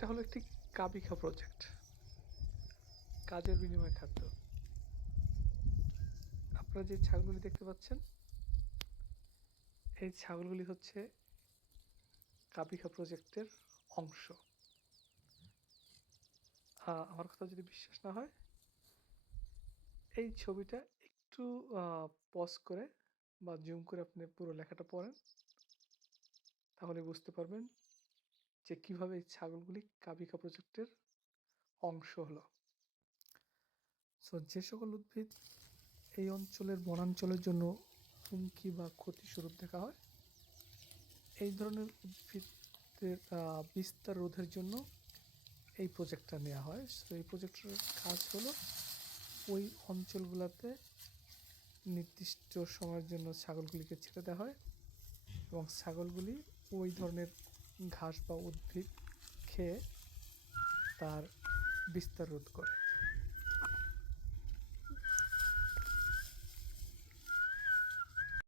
এটা হলো একটি কাবিখা প্রজেক্ট। কাজের বিনিময়ে খাদ্য। আপনারা যে ছাগলগুলি দেখতে পাচ্ছেন, এই ছাগলগুলি হচ্ছে কাবিখা প্রজেক্টের অংশ। আমার কথা যদি বিশ্বাস না হয়, এই ছবিটা একটু আ পজ করে বা জুম করে আপনি পুরো লেখাটা পড়েন, তাহলে বুঝতে পারবেন যে কিভাবে এই ছাগলগুলি কাবিখা প্রজেক্টের অংশ হলো। যে সকল উদ্ভিদ এই অঞ্চলের বনাঞ্চলের জন্য হুমকি বা ক্ষতিস্বরূপ দেখা হয়, এই ধরনের উদ্ভিদের বিস্তার রোধের জন্য এই প্রজেক্টটা নেওয়া হয়। এই প্রজেক্টের কাজ হলো ওই অঞ্চলগুলোতে নির্দিষ্ট সময়ের জন্য ছাগলগুলিকে ছেড়ে দেওয়া হয় এবং ছাগলগুলি ওই ধরনের ঘাস বা উদ্ভিদ খেয়ে তার বিস্তার রোধ করে।